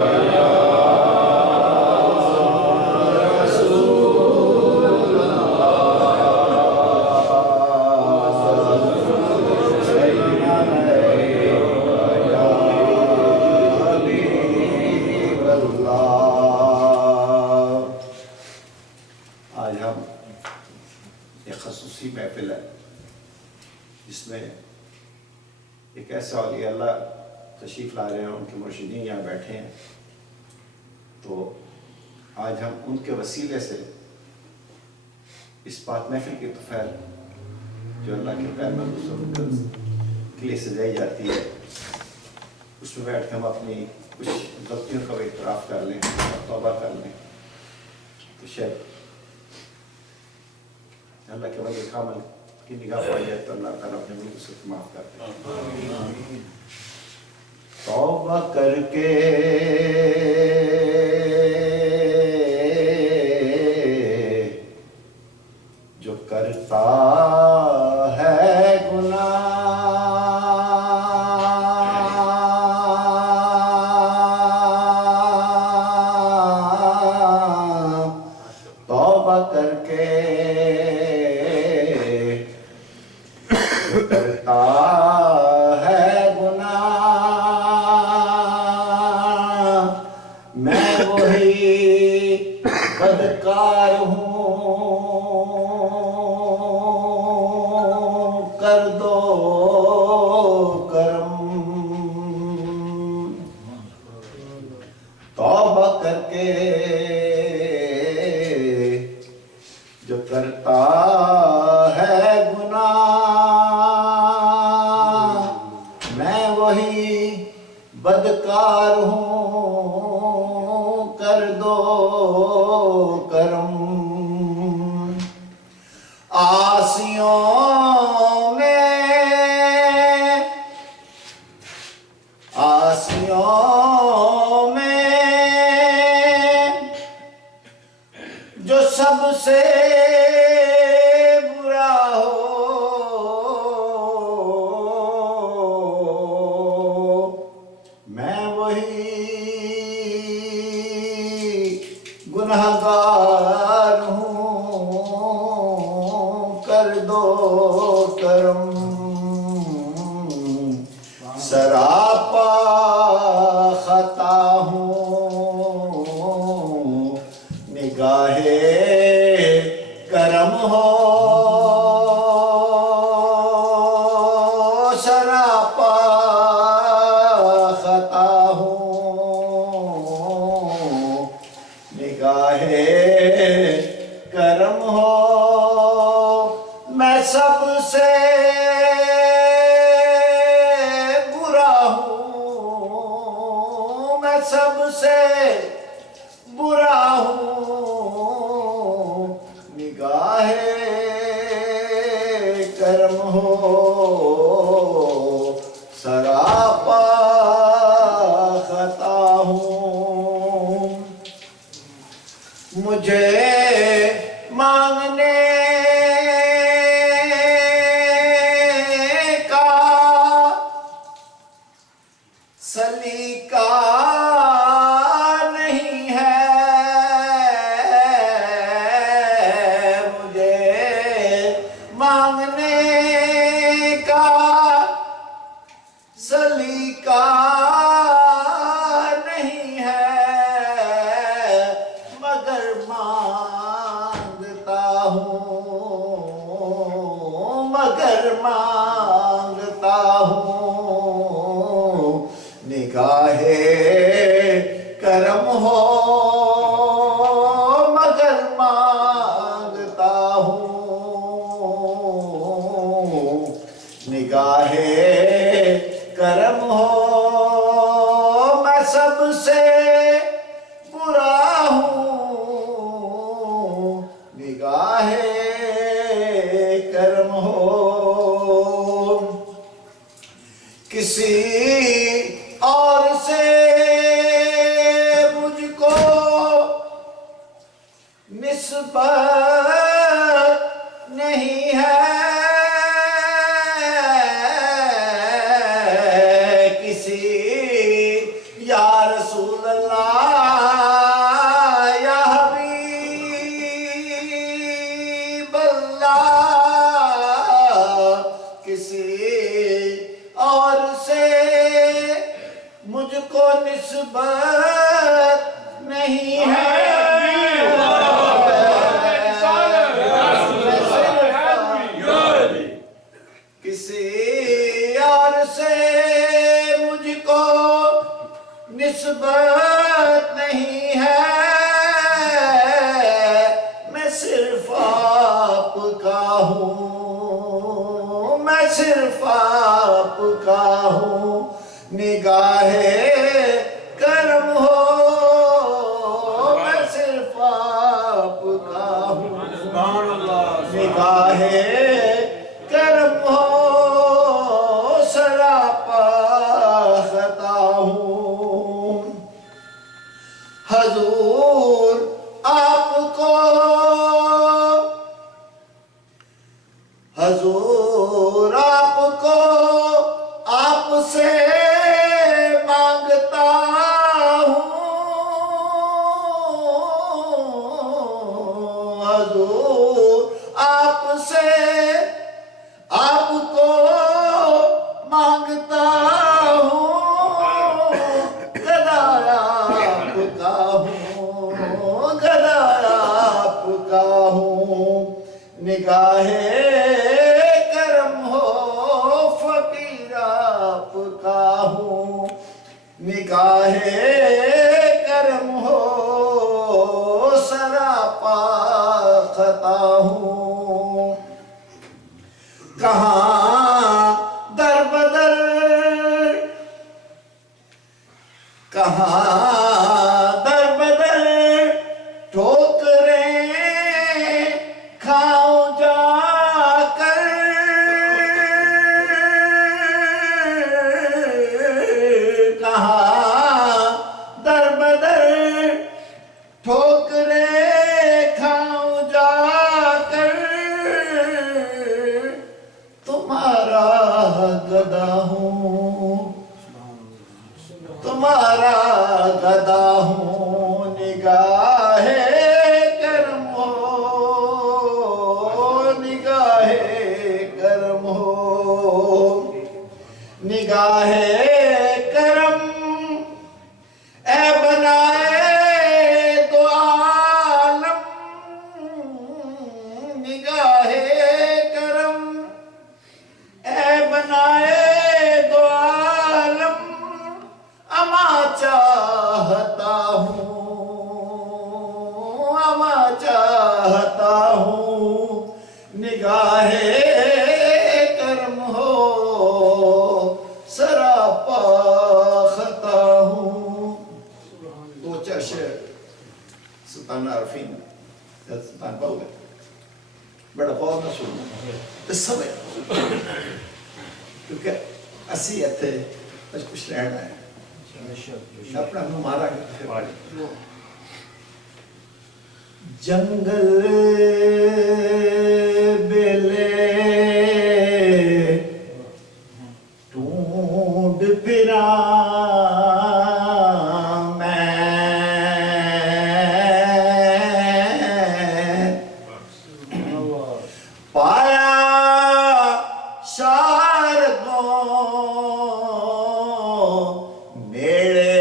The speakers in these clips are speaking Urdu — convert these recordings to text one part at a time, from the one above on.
آج ہم ایک خصوصی محفل ہے جس میں ایک ایسا اولیاء اللہ تشریف لا رہے ہیں، ان کے مرشدین یہاں بیٹھے ہیں، تو آج ہم ان کے وسیلے سے اس بات محفل کی توفیل جو اللہ کے پیغمبر کے لیے سجائی جاتی ہے، اس میں بیٹھ کے ہم اپنی کچھ غلطیوں کا بھی اعتراف کر لیں اور توبہ کر لیں، تو شاید اللہ کے ولی کامل کی نگاہ پڑ جائے تو اللہ تعالیٰ اپنے ملک سے معاف کرتے ہیں۔ توبہ کر کے جو کرتا ہے گناہ، توبہ کر کے کرتا ہے گناہ، میں وہی بدکار ہوں، کر دو کرم۔ توبہ کر کے جو کرتا ہے گناہ، میں وہی بدکار ہوں، کر دو کرم۔ آسیوں میں جو سب سے برا ہو، میں وہی گنہگار ہوں، کر دو کرم۔ سراپا خطا ہوں، نگاہ کرم ہو، سراپا خطا ہوں، نگاہ کرم ہو، میں سب سے برا ہوں، میں سب سے برا ہوں، نگاہ کرم ہو، سراپا خطا ہوں۔ مجھے مانگنے کا سلیقہ نہیں ہے، مجھے مانگنے کا سلیقہ نہیں ہے، مگر مانگتا ہوں، مگر مانگتا ہوں، نگاہ کرم ہو، مگر مانگتا ہوں، نگاہ کرم ہو، میں سب سے برا ہوں، نگاہ کرم ہو۔ کسی اور سے مجھ کو نسبت نہیں ہے، کسی یا رسول اللہ نسبت نہیں ہے کسی اور سے مجھ کو نسبت نہیں ہے میں صرف آپ کا ہوں میں صرف آپ کا ہوں نگاہ کرم ہو میں صرف آپ کا ہوں نگاہ کرم ہو سراپا خطا ہوں حضور آپ کو حضور آپ کو آپ سے مانگتا ہوں حضور آپ سے آپ کو مانگتا ہوں گدا آپ کا ہوں گدا آپ کا ہوں نگاہ کرم ہو فقیر آپ کا ہوں نگاہ کرم ہو سراپا خطا ہوں کہاں در بدر کہاں در بدر ٹھوکریں کھاؤں جا کر کہاں در بدر ٹھوکریں کھاؤں جا کر تمہارا گدا ہوں تمہارا گدا ہوں نگاہ کرم ہو نگاہ کرم ہو نگاہ کرم اے بنائے دو عالم نگاہ کرم اے بنائے دو عالم اما چاہتا ہوں اما چاہتا ہوں نگاہ کرم ہو سراپا خطا ہوں دو چار شعر سلطان عارفین سلطان باؤ گئے بڑا غور نہ سننا قصہ ہے کیونکہ اسی اتھے کچھ رہنا ہے اپنا منہ مارا گیا جنگل بیلے ٹونڈ پھرا پایا شارگوں میرے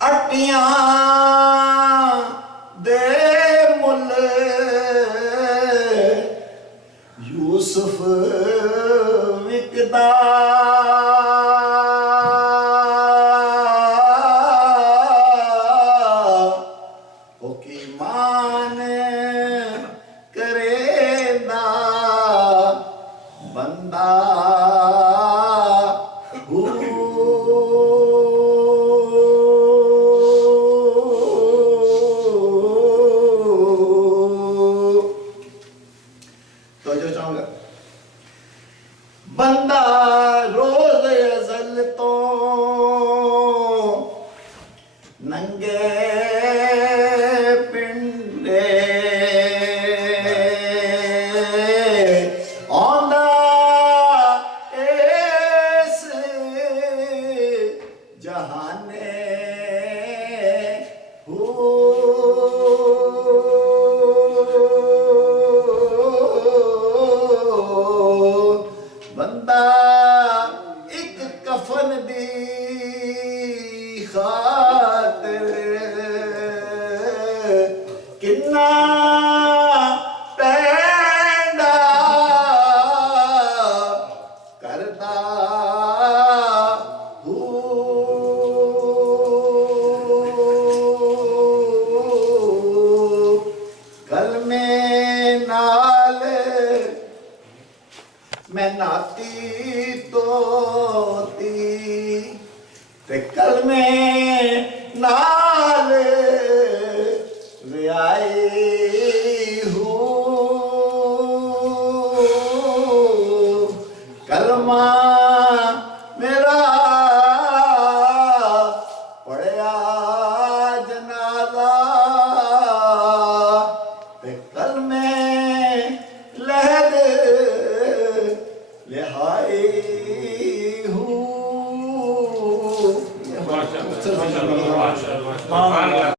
اٹیاں دے مل یوسف وکدا حکیمان کرے دا بندہ تو جو چاہوں گا بندہ روز ازل تو ننگے پنڈے آندا اس جہانے دسنا پیندا کردا کلمے نال میں ناتی توتی تے کلمے نال ویائی ہوں کلمہ